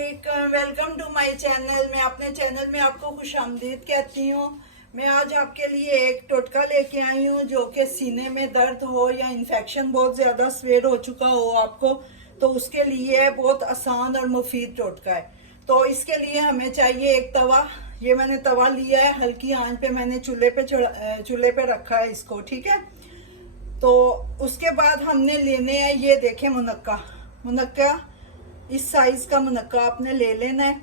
वालेकुम, welcome to my channel. मैं अपने चैनल में आपको खुशामदीद कहती हूँ। मैं आज आपके लिए एक टोटका लेके आई हूँ जो कि सीने में दर्द हो या इन्फेक्शन बहुत ज़्यादा स्वेर हो चुका हो आपको, तो उसके लिए बहुत आसान और मुफीद टोटका है। तो इसके लिए हमें चाहिए एक तवा। ये मैंने तवा लिया है, हल्की आंच पे मैंने चूल्हे पे रखा है इसको, ठीक है। तो उसके बाद हमने लेने हैं, ये देखें, मुनक्का इस साइज का मुनक्का आपने ले लेना है।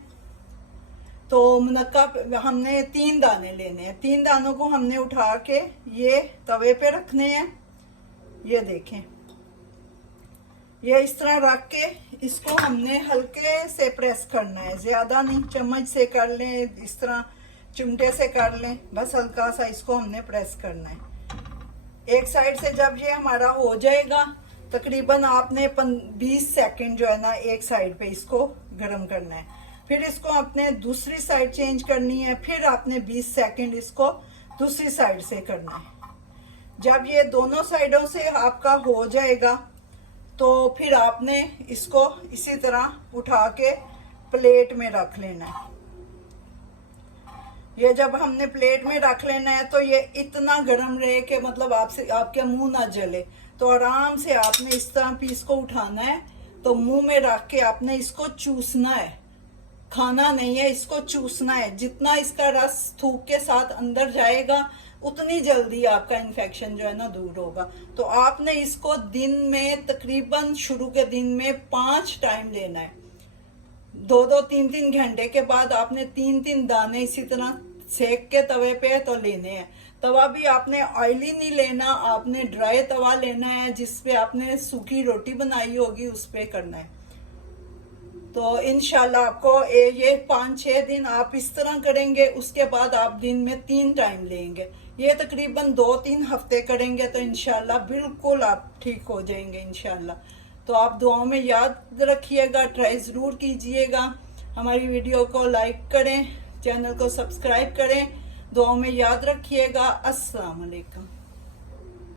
तो मुनक्का हमने 3 दाने लेने हैं। 3 दानों को हमने उठा के ये तवे पे रखने हैं। ये देखें, ये इस तरह रख के इसको हमने हल्के से प्रेस करना है, ज्यादा नहीं। चम्मच से कर लें, इस तरह चिमटे से कर लें, बस हल्का सा इसको हमने प्रेस करना है। एक साइड से जब ये हमारा हो जाएगा, तकरीबन आपने 20 सेकंड जो है ना एक साइड पे इसको गर्म करना है। फिर इसको आपने दूसरी साइड चेंज करनी है, फिर आपने 20 सेकंड इसको दूसरी साइड से करना है। जब ये दोनों साइडों से आपका हो जाएगा तो फिर आपने इसको इसी तरह उठा के प्लेट में रख लेना है। ये जब हमने प्लेट में रख लेना है तो ये इतना गर्म रहे कि मतलब आपके मुंह ना जले। तो आराम से आपने इस तरह पीस को उठाना है, तो मुंह में रख के आपने इसको चूसना है, खाना नहीं है, इसको चूसना है। जितना इसका रस थूक के साथ अंदर जाएगा उतनी जल्दी आपका इन्फेक्शन जो है ना दूर होगा। तो आपने इसको दिन में तकरीबन शुरू के दिन में 5 टाइम लेना है। 2-2, 3-3 घंटे के बाद आपने 3-3 दाने इसी तरह सेक के तवे पे तो लेने हैं। तवा भी आपने ऑयली नहीं लेना, आपने ड्राई तवा लेना है जिसपे आपने सूखी रोटी बनाई होगी उस पे करना है। तो इंशाल्लाह आपको ये 5-6 दिन आप इस तरह करेंगे, उसके बाद आप दिन में 3 टाइम लेंगे। ये तकरीबन 2-3 हफ्ते करेंगे तो इंशाल्लाह बिल्कुल आप ठीक हो जाएंगे इंशाल्लाह। तो आप दुआओं में याद रखिएगा, ट्राई ज़रूर कीजिएगा। हमारी वीडियो को लाइक करें, चैनल को सब्सक्राइब करें, दुआओं में याद रखिएगा। अस्सलाम वालेकुम।